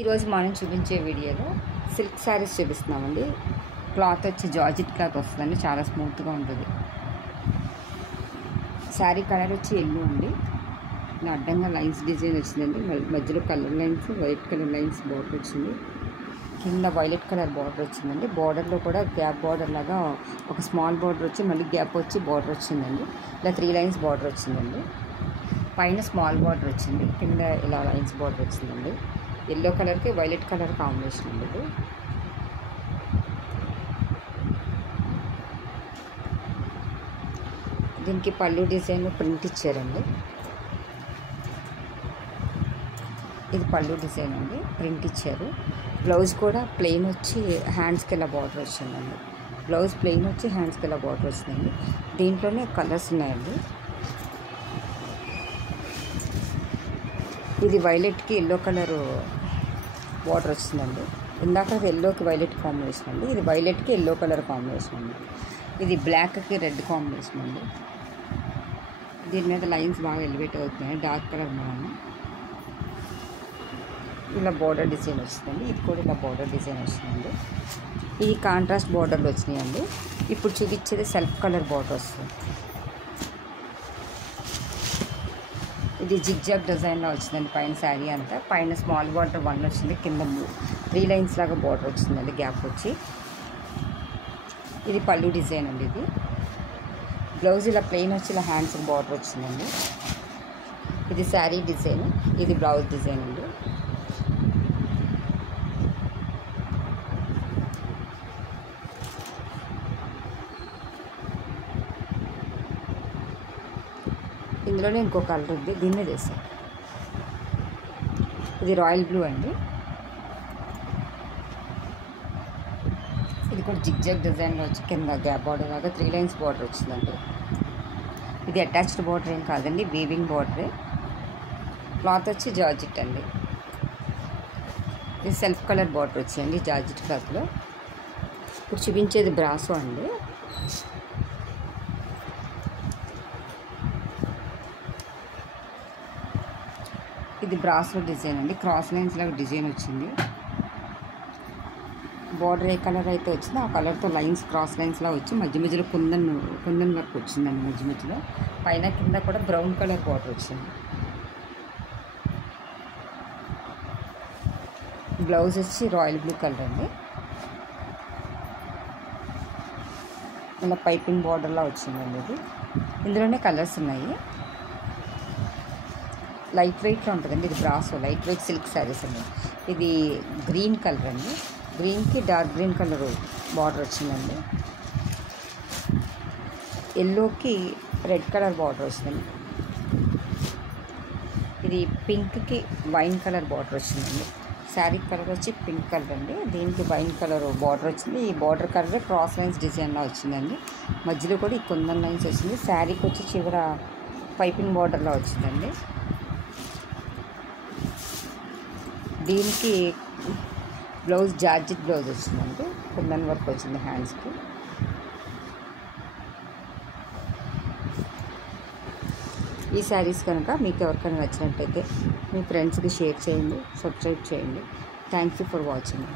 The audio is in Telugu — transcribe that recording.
ఈరోజు మనం చూపించే వీడియోలో సిల్క్ శారీస్ చూపిస్తున్నామండి. క్లాత్ వచ్చి జార్జెట్ క్లాత్ వస్తుందండి, చాలా స్మూత్గా ఉంటుంది. శారీ కలర్ వచ్చి ఎల్లో అండి. ఇలా అడ్డంగా లైన్స్ డిజైన్ వచ్చిందండి. మధ్యలో colour lines, white colour lines border వచ్చింది. కింద వైలెట్ కలర్ బార్డర్ వచ్చిందండి. బార్డర్లో కూడా గ్యాప్ బార్డర్ లాగా ఒక స్మాల్ బార్డర్ వచ్చి మళ్ళీ గ్యాప్ వచ్చి బార్డర్ వచ్చిందండి. ఇలా 3 లైన్స్ బార్డర్ వచ్చిందండి. పైన స్మాల్ బార్డర్ వచ్చింది, కింద ఇలా లైన్స్ బార్డర్ వచ్చిందండి. ఎల్లో కలర్కి వైలెట్ కలర్ కాంబినేషన్ అండి ఇది. దీనికి పళ్ళు డిజైన్ ప్రింట్ ఇచ్చారండి. ఇది పళ్ళు డిజైన్ అండి, ప్రింట్ ఇచ్చారు. బ్లౌజ్ కూడా ప్లెయిన్ వచ్చి హ్యాండ్స్కి ఇలా బార్డర్ వచ్చిందండి. బ్లౌజ్ ప్లెయిన్ వచ్చి హ్యాండ్స్కి ఇలా బార్డర్ వచ్చిందండి. దీంట్లోనే కలర్స్ ఉన్నాయండి. ఇది వైలెట్కి ఎల్లో కలరు బార్డర్ వచ్చిందండి. ఇందాక ఎల్లోకి వైలెట్ కాంబినేషన్ అండి. ఇది వైలెట్కి ఎల్లో కలర్ కాంబినేషన్ అండి. ఇది బ్లాక్కి రెడ్ కాంబినేషన్ అండి. దీని మీద లైన్స్ బాగా ఎలివేట్ అవుతున్నాయి, డార్క్ కలర్ మనం. ఇలా బార్డర్ డిజైన్ వచ్చిందండి. ఇది కూడా ఇలా బార్డర్ డిజైన్ వచ్చిందండి. ఈ కాంట్రాస్ట్ బార్డర్లు వచ్చినాయండి. ఇప్పుడు చూపించేది సెల్ఫ్ కలర్ బార్డర్ వస్తుంది. ఇది జిగ్జాగ్ డిజైన్లో వచ్చిందండి. పైన శారీ అంతా పైన స్మాల్ బార్డర్ 1 వచ్చింది, కింద 3 లైన్స్ లాగా బార్డర్ వచ్చిందండి, గ్యాప్ వచ్చి. ఇది పళ్ళు డిజైన్ అండి. ఇది బ్లౌజ్ ఇలా ప్లెయిన్ వచ్చి ఇలా హ్యాండ్స్కి బార్డర్ వచ్చిందండి. ఇది శారీ డిజైన్, ఇది బ్లౌజ్ డిజైన్ అండి. ఇందులోనే ఇంకో కలర్ ఉంది, దీన్నే చేస్తాం. ఇది రాయల్ బ్లూ అండి. ఇది కూడా జిగ్జాగ్ డిజైన్లో వచ్చి కింద గ్యాప్ బార్డర్ లాగా 3 లైన్స్ బార్డర్ వచ్చిందండి. ఇది అటాచ్డ్ బార్డర్ ఏం కాదండి, వీవింగ్ బార్డరే. క్లాత్ వచ్చి జార్జెట్ అండి. ఇది సెల్ఫ్ కలర్ బార్డర్ వచ్చిందండి జార్జెట్ క్లాత్లో. ఇప్పుడు చూపించేది బ్రాసో అండి. ఇది బ్రాసో డిజైన్ అండి. క్రాస్ లైన్స్ లాగా డిజైన్ వచ్చింది. బార్డర్ ఏ కలర్ అయితే వచ్చిందో ఆ కలర్తో లైన్స్ క్రాస్ లైన్స్లా వచ్చి మధ్య మధ్యలో కుందన్ వర్క్ వచ్చిందండి. మధ్య మధ్యలో పైన కింద కూడా బ్రౌన్ కలర్ బార్డర్ వచ్చింది. బ్లౌజ్ వచ్చి రాయల్ బ్లూ కలర్ అండి. ఇలా పైపింగ్ బార్డర్లా వచ్చిందండి. ఇది ఇందులోనే కలర్స్ ఉన్నాయి. లైట్ వెయిట్లో ఉంటుందండి. ఇది brasso light weight silk saris అండి. ఇది గ్రీన్ కలర్ అండి. గ్రీన్కి డార్క్ గ్రీన్ కలర్ బార్డర్ వచ్చిందండి. ఎల్లోకి రెడ్ కలర్ బార్డర్ వచ్చిందండి. ఇది పింక్కి వైన్ కలర్ బార్డర్ వచ్చిందండి. శారీ కలర్ వచ్చి పింక్ కలర్ అండి. దీనికి వైన్ కలర్ బార్డర్ వచ్చింది. ఈ బార్డర్ కలర్ క్రాస్ లైన్స్ డిజైన్లా వచ్చిందండి. మధ్యలో కూడా ఈ కుందన్ లైన్స్ వచ్చింది. శారీకి వచ్చి చివర పైపింగ్ బార్డర్లా వచ్చిందండి. దీనికి బ్లౌజ్ జార్జెట్ బ్లౌజ్ వచ్చిందండి. కుందన్ వర్క్ వచ్చింది హ్యాండ్స్కి. ఈ శారీస్ కనుక మీకు ఎవరికైనా నచ్చినట్టయితే మీ ఫ్రెండ్స్కి షేర్ చేయండి, సబ్స్క్రైబ్ చేయండి. Thank you for watching.